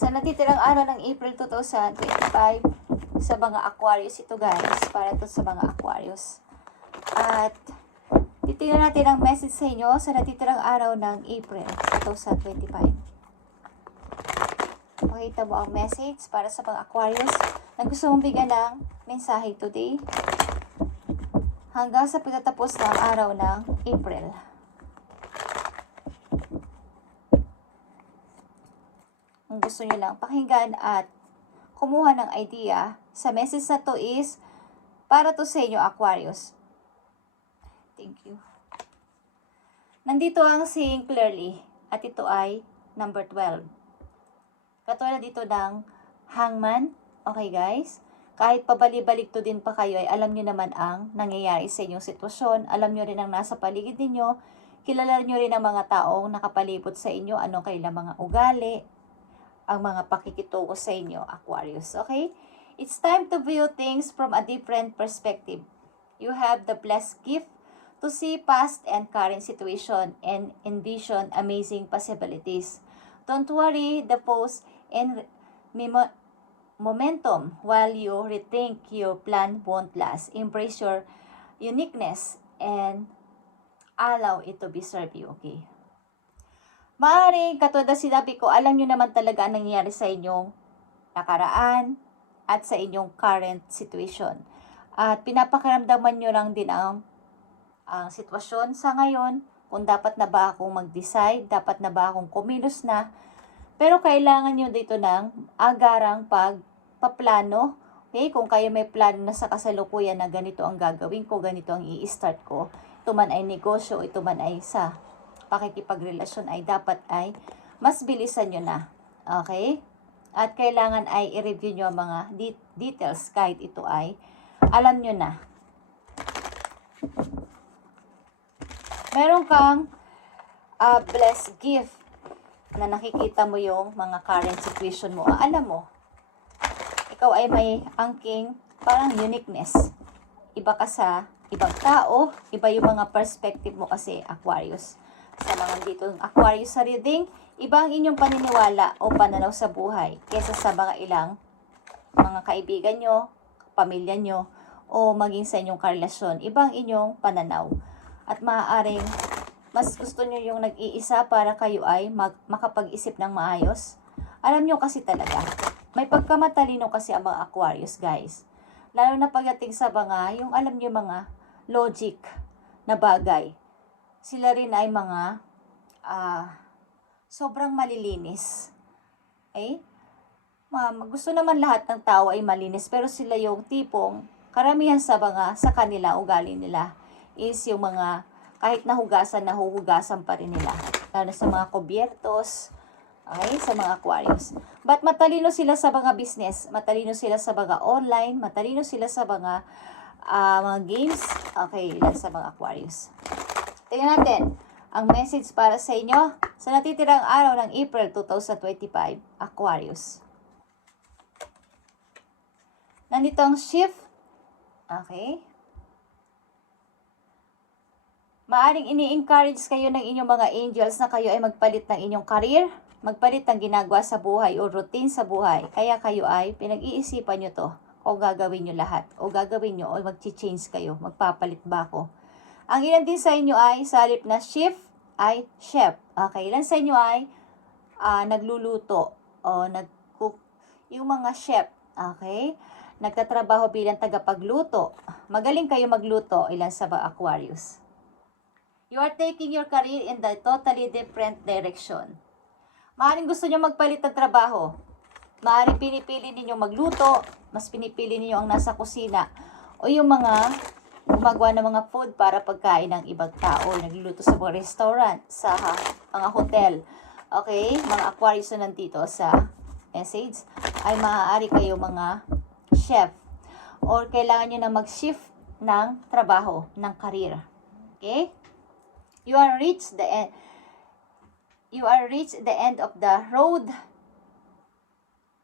Sa natitirang araw ng April 2025, sa mga Aquarius ito guys, para to sa mga Aquarius. At titingnan natin ang message sa inyo sa natitirang araw ng April 2025. Makita mo ang message para sa mga Aquarius na gusto mong bigyan ng mensahe today hanggang sa pagtatapos ng araw ng April. Kung gusto nyo lang pakinggan at kumuha ng idea, sa message na to is para to sa inyo Aquarius. Thank you. Nandito ang seeing clearly at ito ay number 12. Katulad dito ng hangman. Okay guys? Kahit pabalik-balik to din pa kayo ay alam nyo naman ang nangyayari sa inyong sitwasyon. Alam nyo rin ang nasa paligid ninyo. Kilala nyo rin ang mga taong nakapalibot sa inyo. Anong kailang mga ugali. Ang mga pakikitungo sa inyo, Aquarius. Okay? It's time to view things from a different perspective. You have the blessed gift to see past and current situation and envision amazing possibilities. Don't worry the pause and momentum while you rethink your plan won't last. Embrace your uniqueness and allow it to be served you. Okay? Maaaring, katulad na sinabi ko, alam nyo naman talaga ang nangyayari sa inyong nakaraan at sa inyong current situation. At pinapakaramdaman nyo lang din ang sitwasyon sa ngayon, kung dapat na ba akong mag-decide, dapat na ba akong kumilos na. Pero kailangan nyo dito ng agarang pagpaplano. Okay? Kung kayo may plano na sa kasalukuyan na ganito ang gagawin ko, ganito ang i-start ko, ito man ay negosyo, ito man ay sa pakikipagrelasyon ay dapat ay mas bilisan nyo na. Okay? At kailangan ay i-review nyo ang mga details kahit ito ay alam nyo na. Meron kang blessed gift na nakikita mo yung mga current situation mo. Alam mo, ikaw ay may angking parang uniqueness. Iba ka sa ibang tao, iba yung mga perspective mo kasi Aquarius. Sa mga dito Aquarius sa reading, iba ang inyong paniniwala o pananaw sa buhay kesa sa mga ilang mga kaibigan nyo, pamilya nyo, o maging sa inyong karelasyon. Iba ang inyong pananaw. At maaaring mas gusto nyo yung nag-iisa para kayo ay makapag-isip ng maayos. Alam nyo kasi talaga, may pagkamatalino kasi ang mga Aquarius guys. Lalo na pagdating sa mga, yung alam nyo mga logic na bagay. Sila rin ay mga sobrang malilinis. Okay? Gusto naman lahat ng tao ay malinis, pero sila yung tipong karamihan sa kanila, ugali nila is yung mga kahit nahugasan, nahuhugasan pa rin nila. Lalo sa mga kubyertos, okay, sa mga Aquarius. But matalino sila sa mga business, matalino sila sa mga online, matalino sila sa mga games. Okay, yan sa mga Aquarius. Tingnan natin ang message para sa inyo sa natitirang araw ng April 2025, Aquarius. Nandito ang shift. Okay. Maaring ini-encourage kayo ng inyong mga angels na kayo ay magpalit ng inyong career, magpalit ng ginagawa sa buhay o routine sa buhay. Kaya kayo ay pinag-iisipan nyo to o gagawin nyo lahat o gagawin nyo o mag-change kayo, magpapalit ba ako. Ang ilan din sa inyo ay sa halip na shift ay chef. Okay, ilan sa inyo ay nagluluto o nag-cook. Yung mga chef, okay, nagtatrabaho bilang tagapagluto. Magaling kayo magluto, ilan sa mga Aquarius. You are taking your career in the totally different direction. Maaaring gusto nyo magpalit ng trabaho. Maaaring pinipili ninyo magluto, mas pinipili ninyo ang nasa kusina o yung mga gumagawa ng mga food para pagkain ng ibang tao. Nagluluto sa mga restaurant, sa mga hotel. Okay? Mga Aquarius na nandito sa message ay maaari kayo mga chef. Or kailangan nyo na mag-shift ng trabaho, ng career. Okay? You are reached the end of the road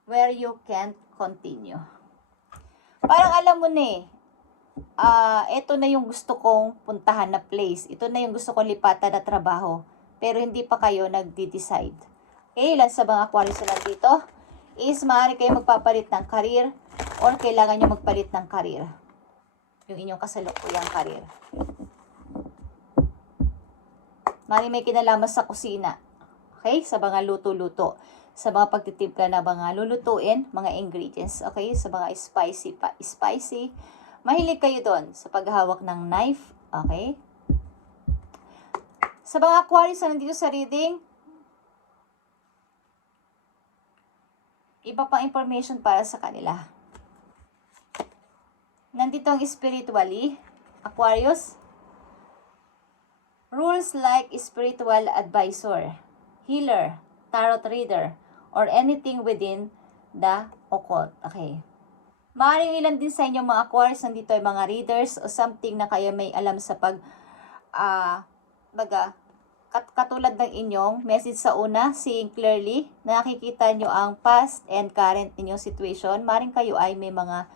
where you can't continue. Parang alam mo na ito na yung gusto kong puntahan na place. Ito na yung gusto kong lipatan na trabaho. Pero hindi pa kayo nagde-decide. Okay, ilan sa mga Aquarius na dito? is maaari kayo magpapalit ng career or kailangan nyo magpalit ng career. Yung inyong kasalukuyang career. Maaari may kinalaman sa kusina. Okay? Sa mga luto-luto. Sa mga pagtitimpla na mga lulutuin, mga ingredients. Okay? Sa mga spicy. Mahilig kayo doon sa paghawak ng knife. Okay? Sa mga Aquarius na nandito sa reading, iba pang information para sa kanila. Nandito ang spiritually, Aquarius. Rules like spiritual advisor, healer, tarot reader, or anything within the occult. Okay. Maaaring ilan din sa inyo mga Aquarius, nandito ay mga readers o something na kayo may alam sa katulad ng inyong message sa una, seeing clearly, nakikita nyo ang past and current ninyong situation. Maaaring kayo ay may mga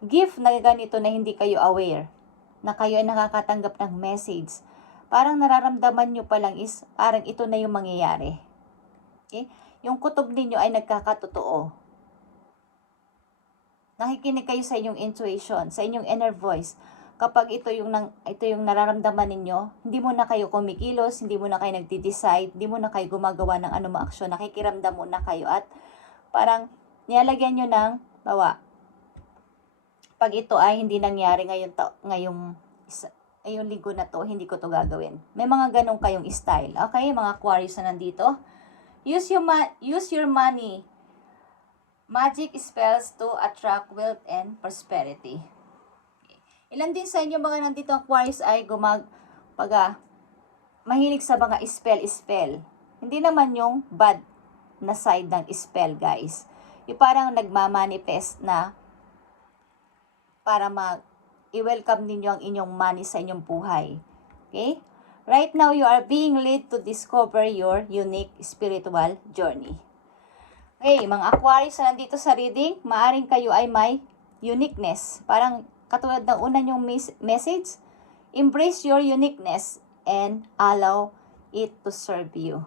gift na ganito na hindi kayo aware, na kayo ay nakakatanggap ng message. Parang nararamdaman nyo pa lang is, parang ito na yung mangyayari. Okay? Yung kutob ninyo ay nagkakatotoo. Nakikinig kayo sa inyong intuition, sa inyong inner voice. Kapag ito yung nararamdaman ninyo, hindi mo na kayo kumikilos, hindi mo na kayo nagde-decide, hindi mo na kayo gumagawa ng anumang aksyon, nakikiramdam mo na kayo at parang nilalagyan nyo ng pag ito ay hindi nangyari ngayong linggo na to, hindi ko to gagawin. May mga ganong kayong style. Okay, mga Aquarius na nandito. Use your money. Magic spells to attract wealth and prosperity. Okay. Ilan din sa inyo mga nandito Aquarius ay mahilig sa mga spell. Hindi naman yung bad na side ng spell, guys. Yung parang nagmamanifest na para i-welcome ninyo ang inyong money sa inyong buhay. Okay? Right now, you are being led to discover your unique spiritual journey. Okay, mga Aquarius na nandito sa reading, maaring kayo ay may uniqueness. Parang katulad ng una nyong message, embrace your uniqueness and allow it to serve you.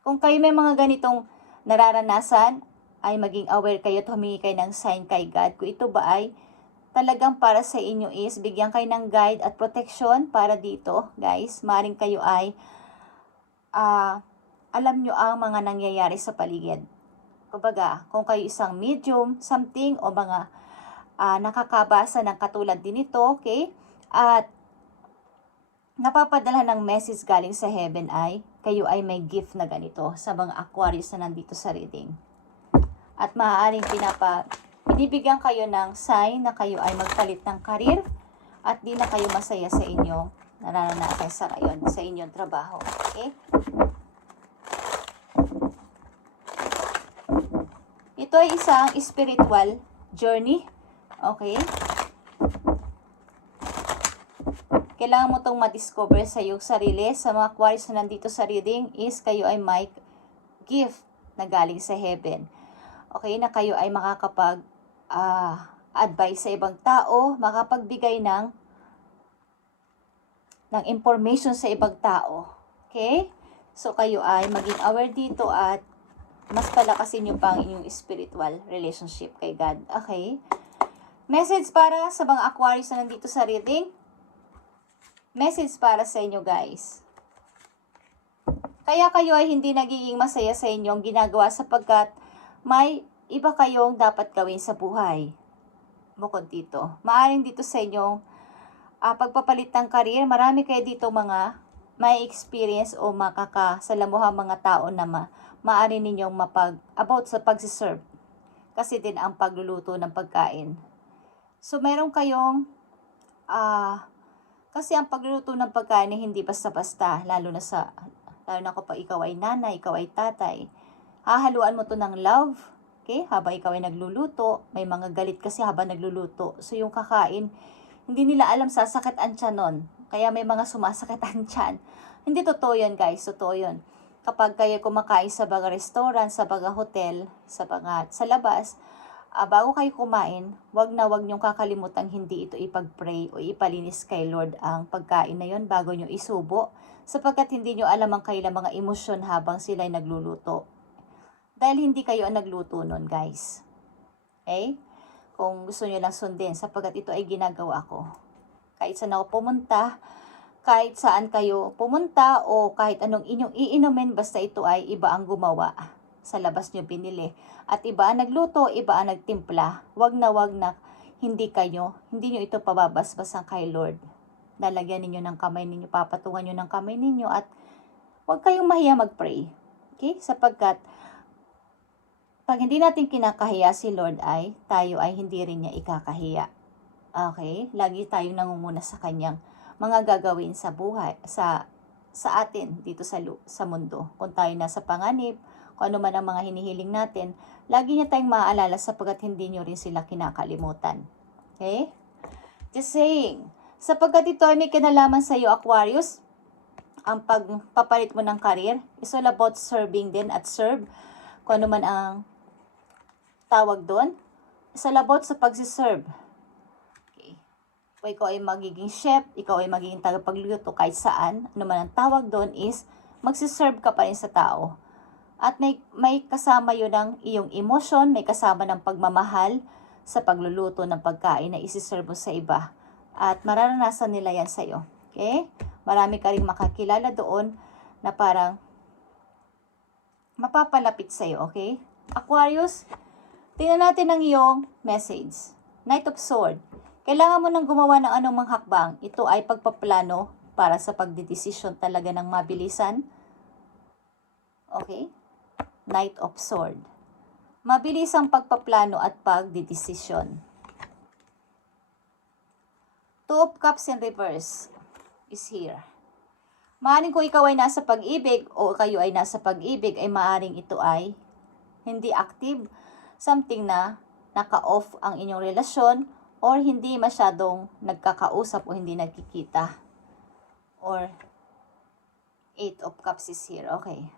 Kung kayo may mga ganitong nararanasan, ay maging aware kayo at humingi kayo ng sign kay God. Kung ito ba ay talagang para sa inyo is, bigyan kayo ng guide at protection para dito, guys. Maaaring kayo ay alam nyo ang mga nangyayari sa paligid. Kumbaga, kung kayo isang medium, something, o mga nakakabasa ng katulad din ito, okay? At napapadala ng message galing sa heaven ay, kayo ay may gift na ganito sa mga Aquarius na nandito sa reading. At maaaring binibigyan kayo ng sign na kayo ay magpalit ng karir at di na kayo masaya sa inyong nararanasan sa ngayon, sa inyong trabaho. Okay? Ito ay isang spiritual journey. Okay? Kailangan mo itong ma-discover sa iyong sarili. Sa mga Aquarius na nandito sa reading is kayo ay may gift na galing sa heaven. Okay? Na kayo ay advice sa ibang tao, makapagbigay ng information sa ibang tao. Okay? So, kayo ay maging aware dito at mas palakasin nyo pa ang inyong spiritual relationship kay God. Okay? Message para sa mga Aquarius na nandito sa reading. Message para sa inyo, guys. Kaya kayo ay hindi nagiging masaya sa inyong ginagawa sapagkat may iba kayong dapat gawin sa buhay. Bukod dito. Maaring dito sa inyong pagpapalit ng career, marami kayo dito mga may experience o makakasalamuhang mga tao na maaari ninyong about sa pagsiserve. Kasi din ang pagluluto ng pagkain. So, meron kayong kasi ang pagluluto ng pagkain ay hindi basta-basta, lalo na kapag ikaw ay nanay, ikaw ay tatay. Hahaluan mo to ng love. Okay? Habang ikaw ay nagluluto, may mga galit kasi habang nagluluto. So, yung kakain, hindi nila alam sasakit ang tiyan nun. Kaya may mga sumasakit ang tiyan. Hindi totoo yun, guys. Totoo yun. Kapag kayo kumakain sa mga restaurant, sa mga hotel, sa labas, bago kayo kumain, wag niyong kakalimutang hindi ito ipag-pray o ipalinis kay Lord ang pagkain na yon bago nyo isubo, sapagkat hindi nyo alam ang kailang mga emosyon habang sila ay nagluluto. Dahil hindi kayo ang nagluto nun, guys. Okay? Kung gusto nyo lang sundin, sapagkat ito ay ginagawa ko. Kahit saan ako pumunta, kahit saan kayo pumunta, o kahit anong inyong iinumin, basta ito ay iba ang gumawa. Sa labas nyo binili. At iba ang nagluto, iba ang nagtimpla. Wag na hindi nyo ito pababasbasan kay Lord. Lalagyan ninyo ng kamay ninyo, papatungan nyo ng kamay ninyo, at huwag kayong mahiya mag-pray. Okay? Sapagkat, pag hindi natin kinakahiya si Lord tayo ay hindi rin niya ikakahiya. Okay? Lagi tayong nangunguna sa kanyang mga gagawin sa buhay, sa atin dito sa mundo. Kung tayo nasa panganib, kung ano man ang mga hinihiling natin, lagi niya tayong maaalala sapagkat hindi niyo rin sila kinakalimutan. Okay? Just saying. Sapagkat ito ay may kinalaman sa iyo, Aquarius, ang pagpapalit mo ng career, is all about serving din at serve. Kung ano man ang tawag doon, is all about sa pagsiserve. Okay. Kung ikaw ay magiging chef, ikaw ay magiging tagapagluto kahit saan, ano man ang tawag doon is, magsiserve ka pa rin sa tao. At may kasama yun ng iyong emotion, may kasama ng pagmamahal sa pagluluto ng pagkain na isiserve mo sa iba. At mararanasan nila yan sa'yo. Okay? Marami ka rin makakilala doon na parang mapapalapit sa'yo. Okay? Aquarius, tingnan natin ang iyong message. Knight of Swords. Kailangan mo nang gumawa ng anumang hakbang. Ito ay pagpaplano para sa pagdidesisyon talaga ng mabilisan. Okay? Knight of Swords. Mabilis ang pagpaplano at pagdidesisyon. Two of Cups in reverse is here. Maaring kung ikaw ay nasa pag-ibig o kayo ay nasa pag-ibig, ay maaring ito ay hindi active, something na naka-off ang inyong relasyon, or hindi masyadong nagkakausap o hindi nagkikita. Or Eight of Cups is here. Okay.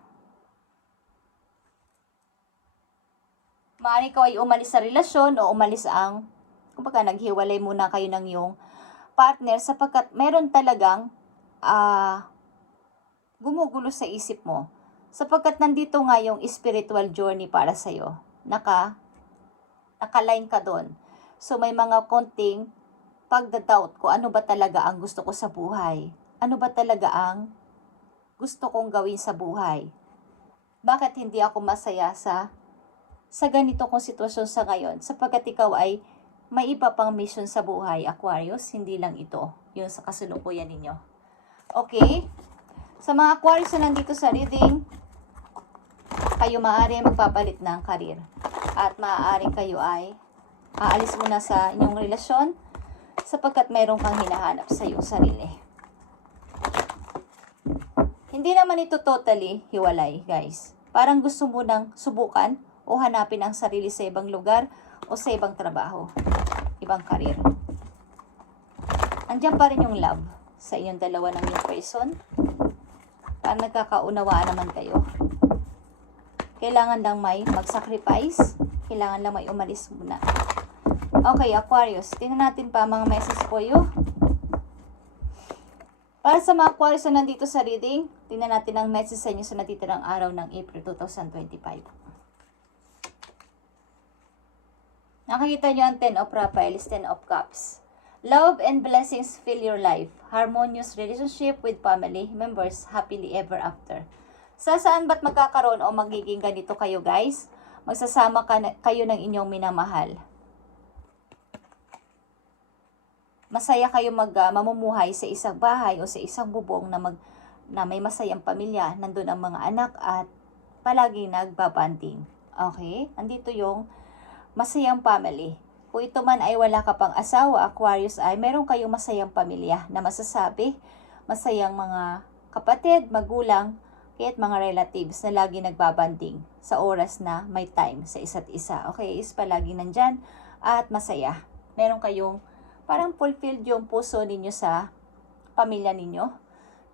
Maaring ikaw ay umalis sa relasyon o umalis kumbaga naghiwalay muna kayo ng iyong partner sapagkat meron talagang gumugulo sa isip mo. Sapagkat nandito nga yung spiritual journey para sa'yo. Nakaline ka doon. So may mga konting pagda-doubt ko, ano ba talaga ang gusto ko sa buhay? Ano ba talaga ang gusto kong gawin sa buhay? Bakit hindi ako masaya sa ganito kong sitwasyon sa ngayon? Sapagkat ikaw ay may iba pang mission sa buhay, Aquarius, hindi lang ito, yung sa kasalukuyan ninyo. Okay? Sa mga Aquarius na nandito sa reading, kayo maaari magpapalit ng career. At maaari kayo ay aalis muna sa inyong relasyon sapagkat mayroon kang hinahanap sa iyong sarili. Hindi naman ito totally hiwalay, guys. Parang gusto mo nang subukan o hanapin ang sarili sa ibang lugar o sa ibang trabaho, ibang career. Andiyan pa rin yung love sa inyong dalawa ng yung person. Parang nagkakaunawaan naman kayo. Kailangan lang may mag-sacrifice. Kailangan lang may umalis muna. Okay, Aquarius. Tingnan natin pa mga message for you. Para sa mga Aquarius na nandito sa reading, tingnan natin ang message sa inyo sa natitirang araw ng April 2025. Nakikita nyo ang 10 of Rafaels, 10 of Cups. Love and blessings fill your life. Harmonious relationship with family members happily ever after. Saan ba't magkakaroon o magiging ganito kayo, guys? Magsasama kayo ng inyong minamahal. Masaya kayo mamumuhay sa isang bahay o sa isang bubong na may masayang pamilya. Nandun ang mga anak at palaging nagbabanding. Okay? Andito yung masayang family. Kung ito man ay wala ka pang asawa, Aquarius, ay meron kayong masayang pamilya na masasabi, masayang mga kapatid, magulang, kaya't mga relatives na lagi nagbabanding sa oras na may time sa isa't isa. Okay, is palagi nandyan at masaya. Meron kayong parang fulfilled yung puso ninyo sa pamilya ninyo.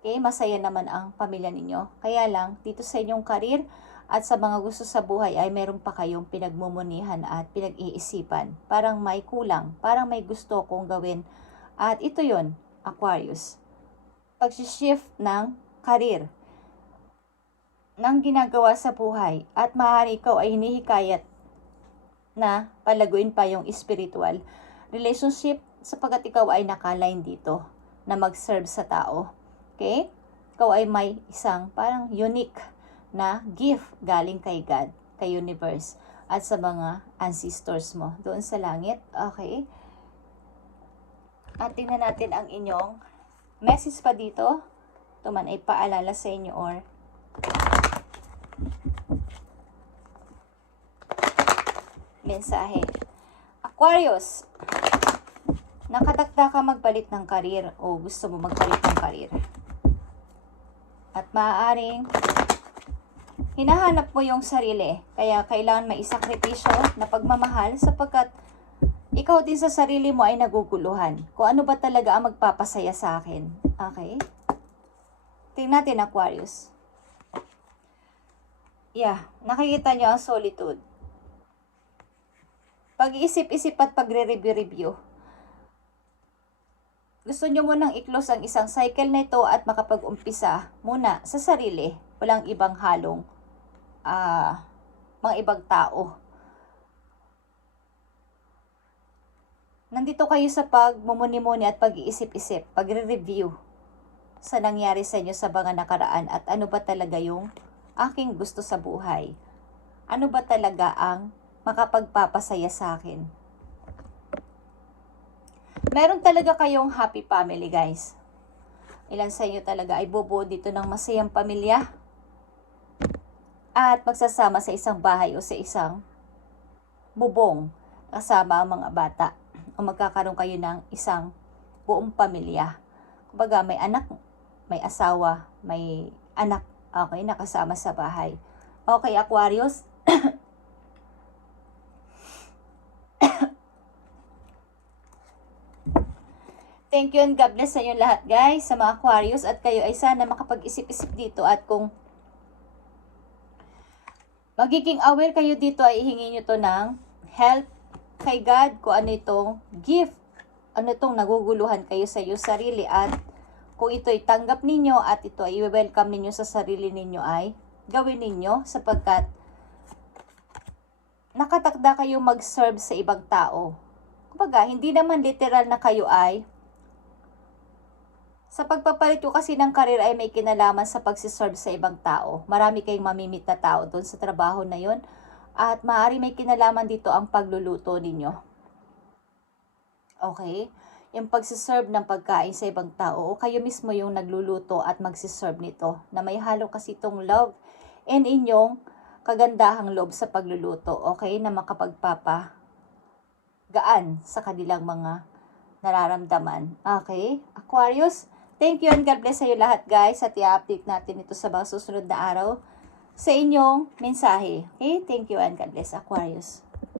Okay, masaya naman ang pamilya ninyo. Kaya lang, dito sa inyong karir, at sa mga gusto sa buhay ay meron pa kayong pinagmumunihan at pinag-iisipan. Parang may kulang, parang may gusto kong gawin. At ito yon, Aquarius. Pag-shift ng career. ng ginagawa sa buhay at maaari ikaw ay hinihikayat na palaguin pa yung spiritual relationship sapagkat ikaw ay nakaline dito na mag-serve sa tao. Okay? Ikaw ay may isang parang unique na gift galing kay God, kay universe, at sa mga ancestors mo doon sa langit. Okay? At tingnan natin ang inyong message pa dito. Ito man ay paalala sa inyo or mensahe. Aquarius, nakatakda ka magpalit ng karir o gusto mo magpalit ng karir. At maaaring hinahanap mo yung sarili, kaya kailangan may isakripisyo na pagmamahal sapagkat ikaw din sa sarili mo ay naguguluhan. Kung ano ba talaga ang magpapasaya sa akin. Okay? Tingnan natin, Aquarius. Yeah, nakikita nyo ang solitude. Pag-iisip-isip at pagre-review-review. Gusto nyo munang i-close ang isang cycle na ito at makapag-umpisa muna sa sarili. Walang ibang halong mga ibang tao. Nandito kayo sa pagmumuni-muni at pag-iisip-isip, pagre-review sa nangyari sa inyo sa mga nakaraan at ano ba talaga yung aking gusto sa buhay. Ano ba talaga ang makapagpapasaya sa akin. Meron talaga kayong happy family, guys. Ilan sa inyo talaga ay bubuo dito ng masayang pamilya at magsasama sa isang bahay o sa isang bubong kasama ang mga bata. O magkakaroon kayo ng isang buong pamilya. Kumbaga, may anak, may asawa, may anak, okay, nakasama sa bahay. Okay, Aquarius. Thank you and God bless sa inyo lahat, guys, sa mga Aquarius. At kayo ay sana makapag-isip-isip dito. At kung magiging aware kayo dito, ay ihingi nyo to ng help kay God, kung ano itong gift, ano itong naguguluhan kayo sa iyo sarili, at kung ito'y tanggap ninyo at ito ay i-welcome ninyo sa sarili ninyo, ay gawin ninyo sapagkat nakatakda kayo mag-serve sa ibang tao. Kumbaga, hindi naman literal na kayo ay sa pagpapalit ko kasi ng karir ay may kinalaman sa pagsiserve sa ibang tao. Marami kayong mamimit na tao doon sa trabaho na yon. At maaari may kinalaman dito ang pagluluto ninyo. Okay? Yung pagsiserve ng pagkain sa ibang tao, o kayo mismo yung nagluluto at magsiserve nito, na may halo kasi itong love and inyong kagandahang loob sa pagluluto. Okay? Na makapagpapa gaan sa kanilang mga nararamdaman. Okay? Aquarius, thank you and God bless sa iyo lahat, guys. At i-update natin ito sa mga susunod na araw sa inyong mensahe. Okay? Thank you and God bless, Aquarius.